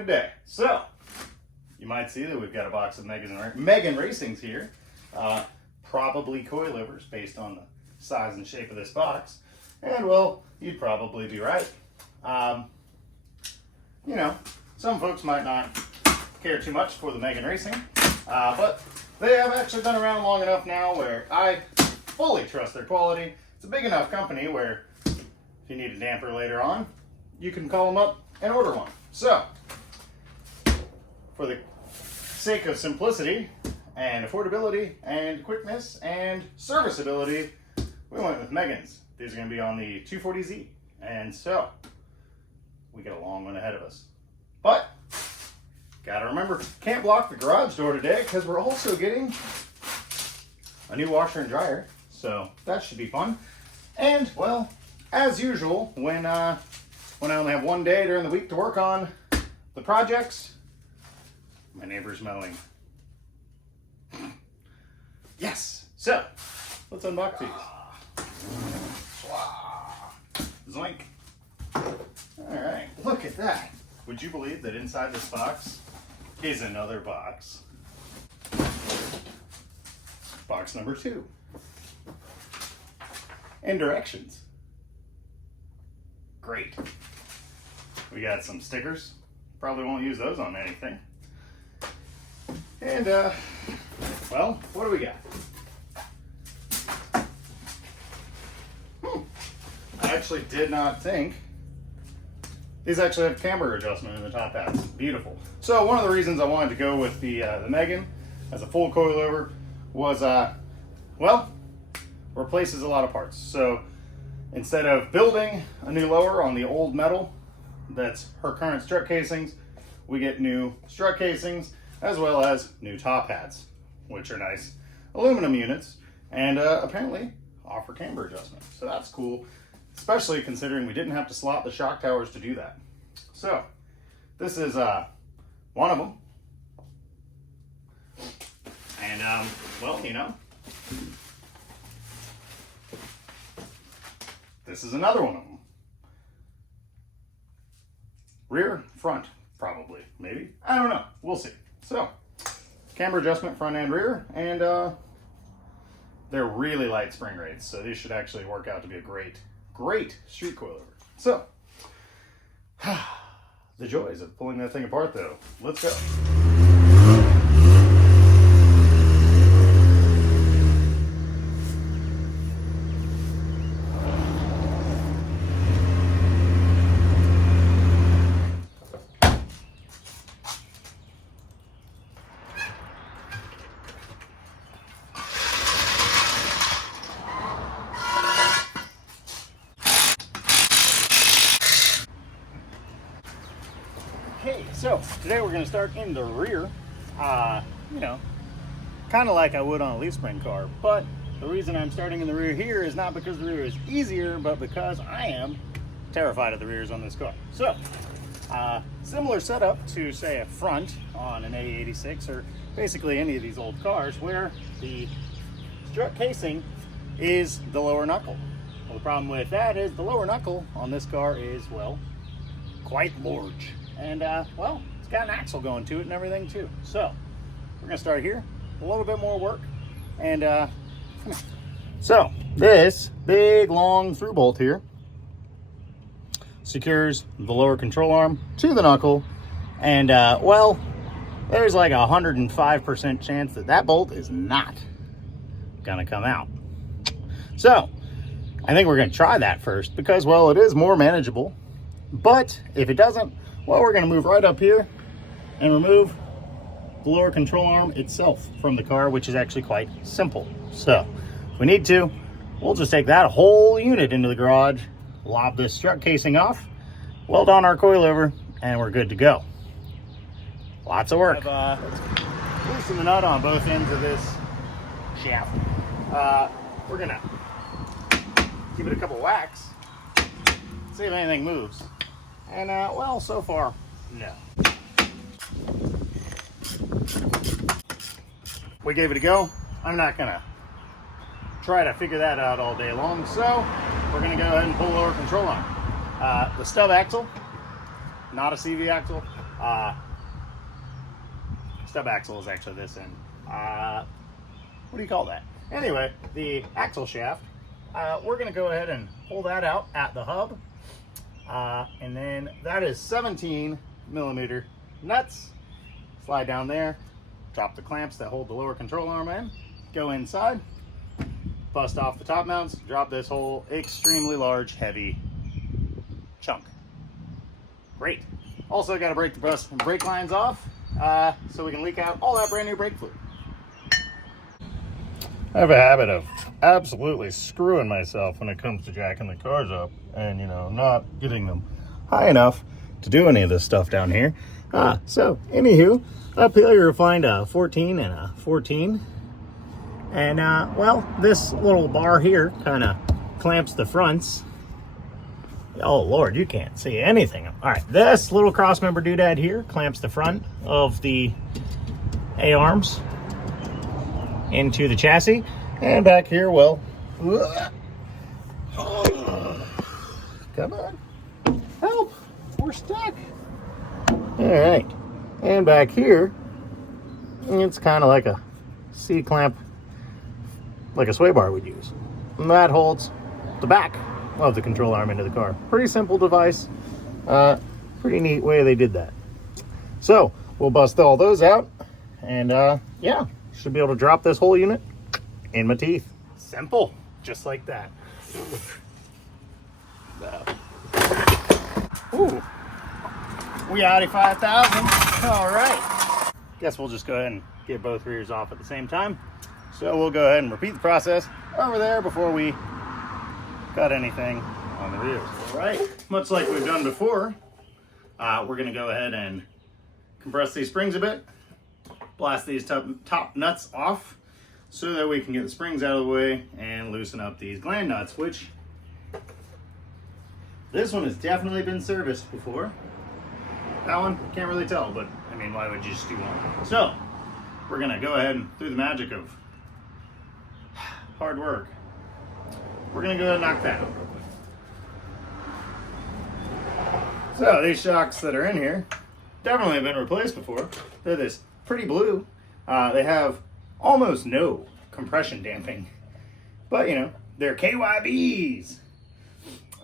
a day. So, you might see that we've got a box of Megan Racings here. Probably coilovers based on the size and shape of this box. And well, you'd probably be right. You know, some folks might not care too much for the Megan Racing, but they have actually been around long enough now where I fully trust their quality. It's a big enough company where if you need a damper later on, you can call them up and order one. So, for the sake of simplicity and affordability and quickness and serviceability, we went with Megan's. These are going to be on the 240Z, and so we got a long one ahead of us. But gotta remember, can't block the garage door today because we're also getting a new washer and dryer, so that should be fun. And well, as usual, when I only have one day during the week to work on the projects, my neighbor's mowing. Yes. So let's unbox these. Zoink. All right, look at that. Would you believe that inside this box is another box? Box number 2. And directions. Great. We got some stickers. Probably won't use those on anything. And, well, what do we got? I actually did not think these actually have camber adjustment in the top hats. Beautiful. So one of the reasons I wanted to go with the Megan as a full coilover was, well, replaces a lot of parts. So instead of building a new lower on the old metal that's her current strut casings, we get new strut casings as well as new top hats, which are nice aluminum units and apparently offer camber adjustment. So that's cool, especially considering we didn't have to slot the shock towers to do that. So this is one of them. And well, you know, this is another one of them. Rear, front, probably, maybe. I don't know. We'll see. So, camber adjustment front and rear, and they're really light spring rates, so these should actually work out to be a great street coilover. So, the joys of pulling that thing apart though. Let's go. Okay, so today we're going to start in the rear, you know, kind of like I would on a leaf spring car, but the reason I'm starting in the rear here is not because the rear is easier, but because I am terrified of the rears on this car. So, similar setup to, say, a front on an A86 or basically any of these old cars where the strut casing is the lower knuckle. Well, the problem with that is the lower knuckle on this car is, well, quite large. And, well, it's got an axle going to it and everything too. So, we're going to start here, a little bit more work. And, so, this big, long through bolt here secures the lower control arm to the knuckle. And, well, there's like 105% chance that that bolt is not going to come out. So, I think we're going to try that first because, well, it is more manageable. But if it doesn't, well, we're going to move right up here and remove the lower control arm itself from the car, which is actually quite simple. So if we need to, we'll just take that whole unit into the garage, lob this strut casing off, weld on our coilover, and we're good to go. Lots of work. Loosen the nut on both ends of this shaft. We're going to give it a couple whacks, see if anything moves. And, well, so far, no. We gave it a go. I'm not going to try to figure that out all day long, so we're going to go ahead and pull lower control arm. The stub axle, not a CV axle, Stub axle is actually this end. What do you call that? Anyway, the axle shaft, we're going to go ahead and pull that out at the hub. And then that is 17 millimeter nuts. Slide down there, drop the clamps that hold the lower control arm in, go inside, bust off the top mounts, drop this whole extremely large, heavy chunk. Great. Also got to break the brake lines off so we can leak out all that brand new brake fluid. I have a habit of absolutely screwing myself when it comes to jacking the cars up and, you know, not getting them high enough to do any of this stuff down here. So, anywho, up here you'll find a 14 and a 14. And, well, this little bar here kind of clamps the fronts. Oh, Lord, you can't see anything. All right, this little crossmember doodad here clamps the front of the A-arms into the chassis. And back here, well, come on, help, we're stuck. All right, and back here, it's kind of like a C-clamp, like a sway bar would use. And that holds the back of the control arm into the car. Pretty simple device, pretty neat way they did that. So, we'll bust all those out, and yeah. Should be able to drop this whole unit in my teeth. Simple, just like that. Ooh, we Audi 5000. All right. Guess we'll just go ahead and get both rears off at the same time. So we'll go ahead and repeat the process over there before we cut anything on the rears. All right, much like we've done before, we're gonna go ahead and compress these springs a bit. Blast these top nuts off so that we can get the springs out of the way and loosen up these gland nuts, which this one has definitely been serviced before. That one, can't really tell, but I mean, why would you just do one? So, we're gonna go ahead and through the magic of hard work, we're gonna go ahead and knock that out real quick. So, these shocks that are in here definitely have been replaced before. They're this pretty blue. They have almost no compression damping, but you know, they're KYBs.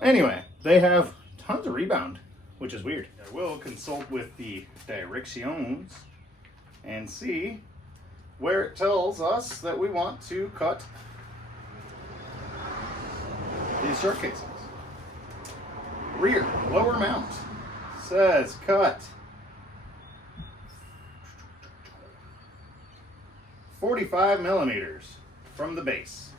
Anyway, they have tons of rebound, which is weird. I will consult with the directions and see where it tells us that we want to cut these short casings. Rear, lower mount, says cut 45 millimeters from the base,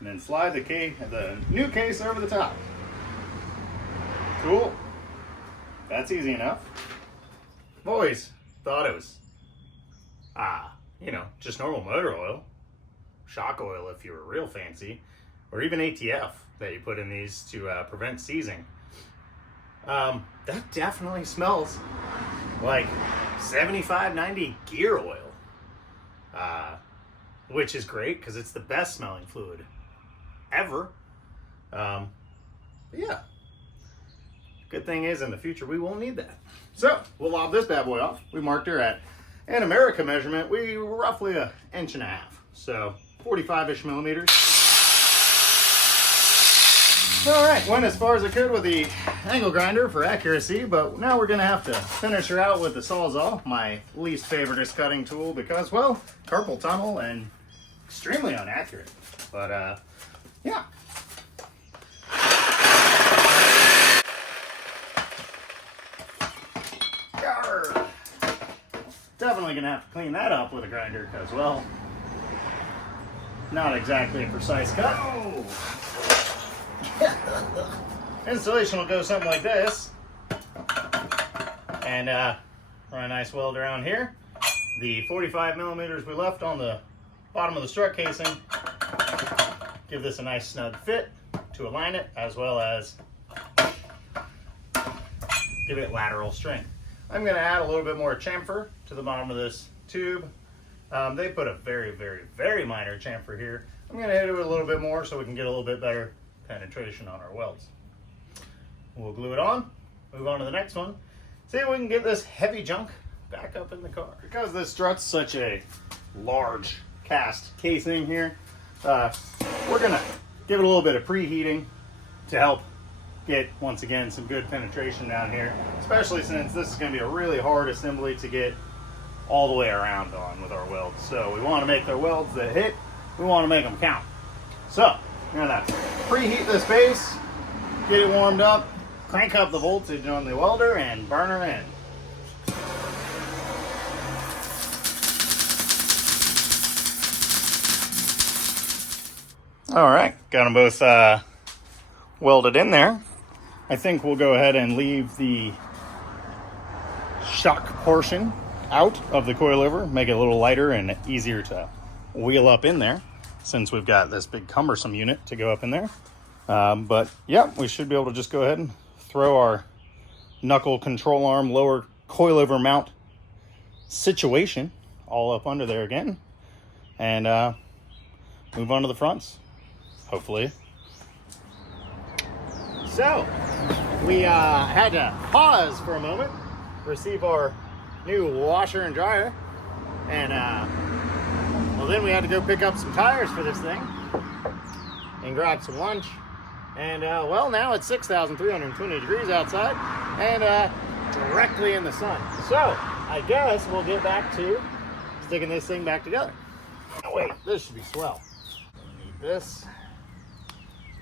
and then slide the new case over the top. Cool. That's easy enough. I've always thought it was, you know, just normal motor oil, shock oil if you were real fancy, or even ATF that you put in these to prevent seizing. That definitely smells like 75, 90 gear oil. Which is great because it's the best smelling fluid ever. Yeah. Good thing is in the future we won't need that. So we'll lob this bad boy off. We marked her at an America measurement. We were roughly 1.5 inches. So 45-ish millimeters. All right, went as far as I could with the angle grinder for accuracy, but now we're gonna have to finish her out with the Sawzall, my least favoriteest cutting tool because, well, carpal tunnel and extremely inaccurate. But yeah. Yarr. Definitely gonna have to clean that up with a grinder because, well, not exactly a precise cut. Oh. Installation will go something like this, and run a nice weld around here. The 45 millimeters we left on the bottom of the strut casing give this a nice snug fit to align it, as well as give it lateral strength. I'm going to add a little bit more chamfer to the bottom of this tube. They put a very, very, very minor chamfer here. I'm going to hit it with a little bit more so we can get a little bit better penetration on our welds. We'll glue it on, move on to the next one, see if we can get this heavy junk back up in the car. Because this strut's such a large cast casing here, we're gonna give it a little bit of preheating to help get, once again, some good penetration down here, especially since this is gonna be a really hard assembly to get all the way around on with our welds. So we wanna make the welds that hit, we wanna make them count. So, we're gonna preheat this base, get it warmed up, crank up the voltage on the welder, and burn her in. All right, got them both welded in there. I think we'll go ahead and leave the shock portion out of the coilover, make it a little lighter and easier to wheel up in there, since we've got this big cumbersome unit to go up in there. But yeah, we should be able to just go ahead and throw our knuckle control arm lower coilover mount situation all up under there again, and move on to the fronts, hopefully. So we had to pause for a moment, receive our new washer and dryer, and well, then we had to go pick up some tires for this thing and grab some lunch. And well, now it's 6,320 degrees outside and directly in the sun. So I guess we'll get back to sticking this thing back together. Oh wait, this should be swell. Need this.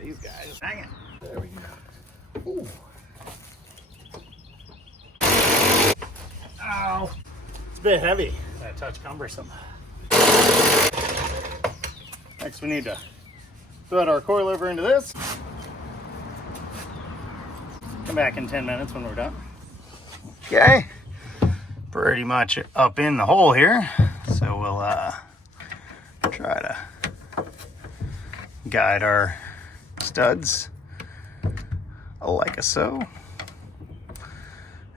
These guys. Hang it. There we go. Ooh. Ow. It's a bit heavy. That touch cumbersome. Next we need to thread our coilover into this. Come back in 10 minutes when we're done. Okay. Pretty much up in the hole here. So we'll try to guide our studs like so.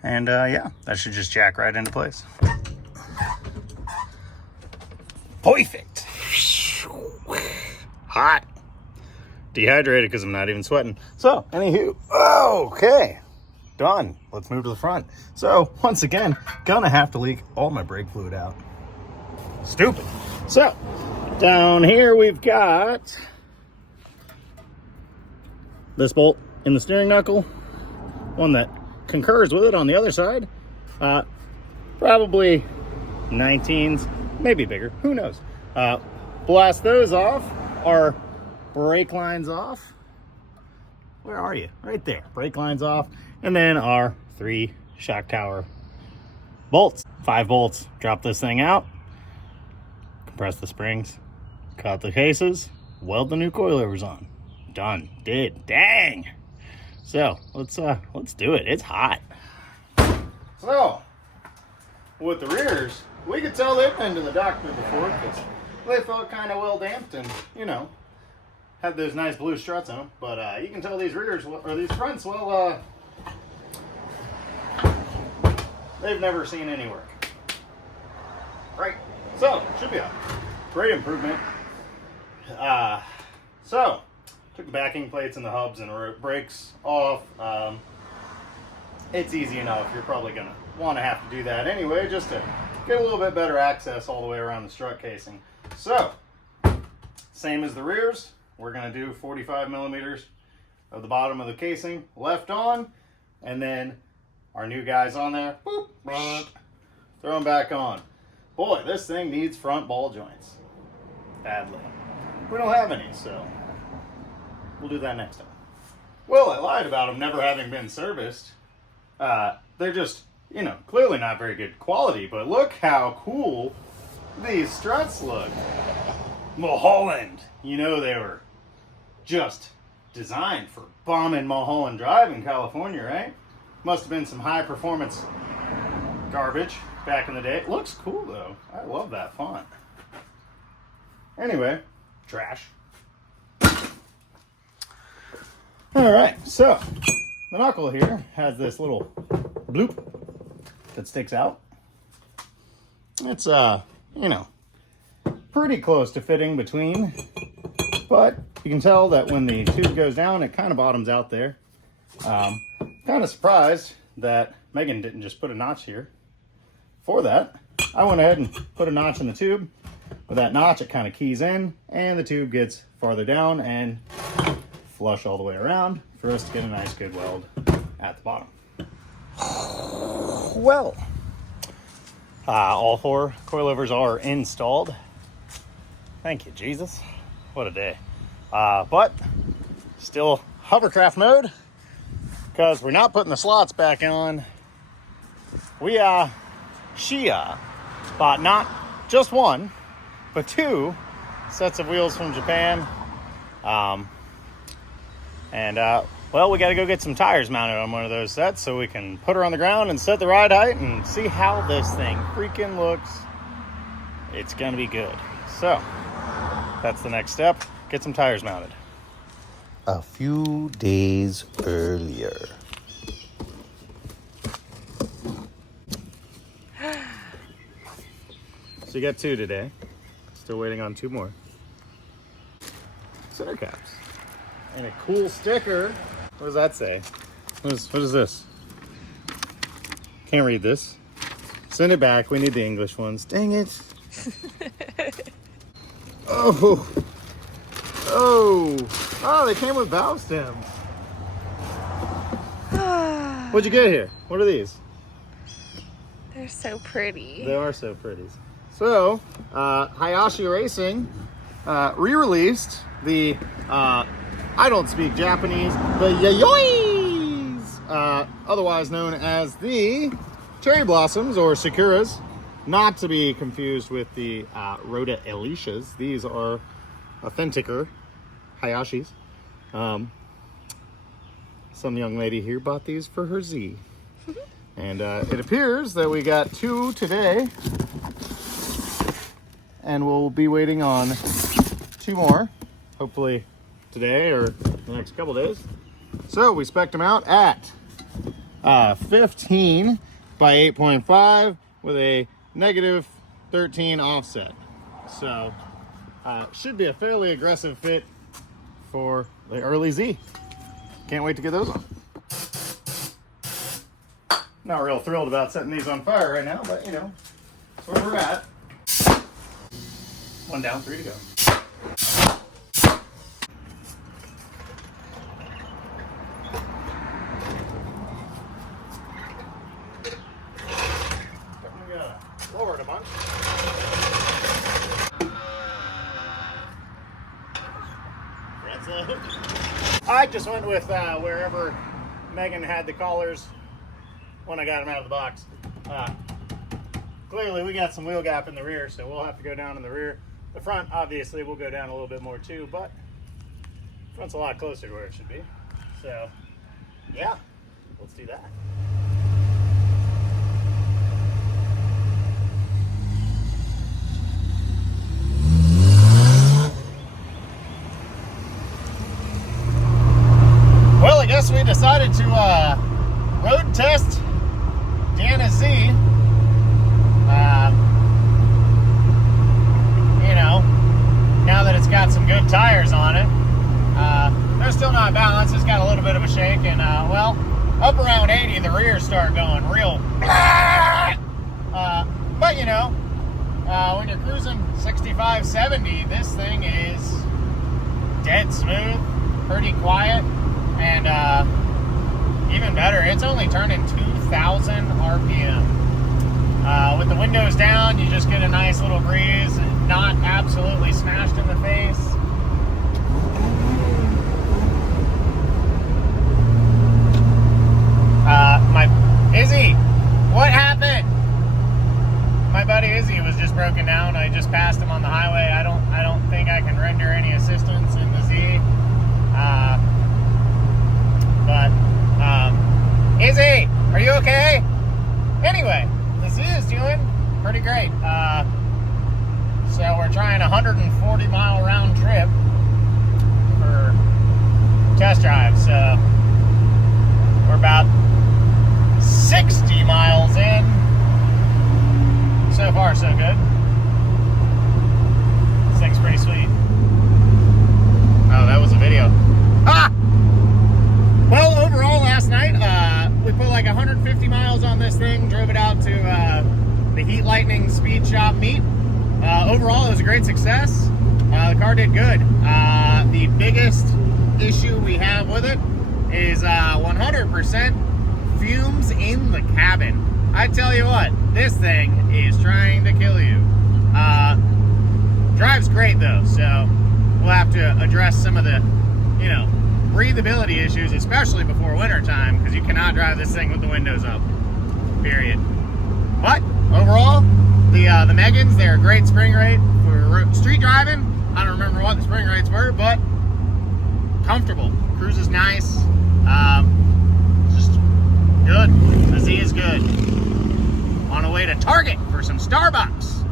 And yeah, that should just jack right into place. Perfect. Hot. Dehydrated because I'm not even sweating. So, anywho, okay. Done. Let's move to the front. So, once again, gonna have to leak all my brake fluid out. Stupid. So, down here we've got this bolt in the steering knuckle, one that concurs with it on the other side. Probably 19s, maybe bigger, who knows. Blast those off, our brake lines off. Where are you? Right there, brake lines off. And then our 3 shock tower bolts, 5 bolts. Drop this thing out, compress the springs, cut the cases, weld the new coilovers on. Done. Did. Dang. So let's do it. It's hot. So with the rears, we could tell they've been to the doctor before because they felt kind of well damped and, you know, had those nice blue struts in them. But you can tell these rears or these fronts, well, they've never seen any work. Right. So should be a great improvement. So took the backing plates and the hubs and brakes off. It's easy enough. You're probably gonna want to have to do that anyway, just to get a little bit better access all the way around the strut casing. So, same as the rears, we're gonna do 45 millimeters of the bottom of the casing left on, and then our new guys on there, boop, front, throw them back on. Boy, this thing needs front ball joints badly. We don't have any, so we'll do that next time. Well, I lied about them never having been serviced. They're just, you know, clearly not very good quality, but look how cool these struts look. Mulholland, you know, they were just designed for bombing Mulholland Drive in California, right? Must have been some high performance garbage back in the day. It looks cool though. I love that font. Anyway, trash. All right, so the knuckle here has this little bloop that sticks out. It's, you know, pretty close to fitting between, but you can tell that when the tube goes down, it kind of bottoms out there. Kind of surprised that Megan didn't just put a notch here. For that, I went ahead and put a notch in the tube. With that notch, it kind of keys in, and the tube gets farther down and flush all the way around for us to get a nice good weld at the bottom. Well, all 4 coilovers are installed. Thank you, Jesus. What a day. But still hovercraft mode, because we're not putting the slots back on. She bought not just 1, but 2 sets of wheels from Japan. Well, we got to go get some tires mounted on one of those sets so we can put her on the ground and set the ride height and see how this thing freaking looks. It's going to be good. So, that's the next step. Get some tires mounted. A few days earlier. So you got 2 today. Still waiting on 2 more. Center caps. And a cool sticker. What does that say? What is this? Can't read this. Send it back. We need the English ones. Dang it. Oh, they came with valve stems. What'd you get here? What are these? They're so pretty. They are so pretty. So, Hayashi Racing re-released the, I don't speak Japanese, the Yayois, otherwise known as the Cherry Blossoms or Sakuras, not to be confused with the Rhoda Elishas. These are authenticer Hayashis. Some young lady here bought these for her Z. And it appears that we got 2 today. And we'll be waiting on 2 more, hopefully today or the next couple days. So we spec'd them out at 15 by 8.5 with a negative 13 offset. So should be a fairly aggressive fit for the early Z. Can't wait to get those on. Not real thrilled about setting these on fire right now, but you know, that's where we're at. 1 down, 3 to go. We gotta lower it a bunch. That's it. I just went with wherever Megan had the collars when I got them out of the box. Clearly we got some wheel gap in the rear, so we'll have to go down in the rear. The front, obviously, will go down a little bit more too, but the front's a lot closer to where it should be. So, yeah, let's do that. Well, I guess we decided to road test Deanna Z. You know, now that it's got some good tires on it, they're still not balanced. It's got a little bit of a shake, and well, up around 80, the rears start going real. But you know, when you're cruising 65, 70, this thing is dead smooth, pretty quiet, and even better, it's only turning 2,000 RPM. With the windows down, you just get a nice little breeze, not absolutely smashed in the face. Izzy, what happened? My buddy Izzy was just broken down. I just passed him on the highway. I don't think I can render any assistance in the Z. Izzy, are you okay? Anyway, the Z is doing pretty great. So we're trying a 140-mile round trip for test drive. So we're about 60 miles in. So far, so good. This thing's pretty sweet. Oh, that was a video. Ah! Well, overall, last night, we put like 150 miles on overall, it was a great success. The car did good. The biggest issue we have with it is 100% fumes in the cabin. I tell you what, this thing is trying to kill you. Drives great though, so we'll have to address some of the, breathability issues, especially before winter time, because you cannot drive this thing with the windows up, period. But overall, the Megans, they're a great spring rate for street driving. I don't remember what the spring rates were, but comfortable. Cruise is nice. Just good. The Z is good. On a way to Target for some Starbucks.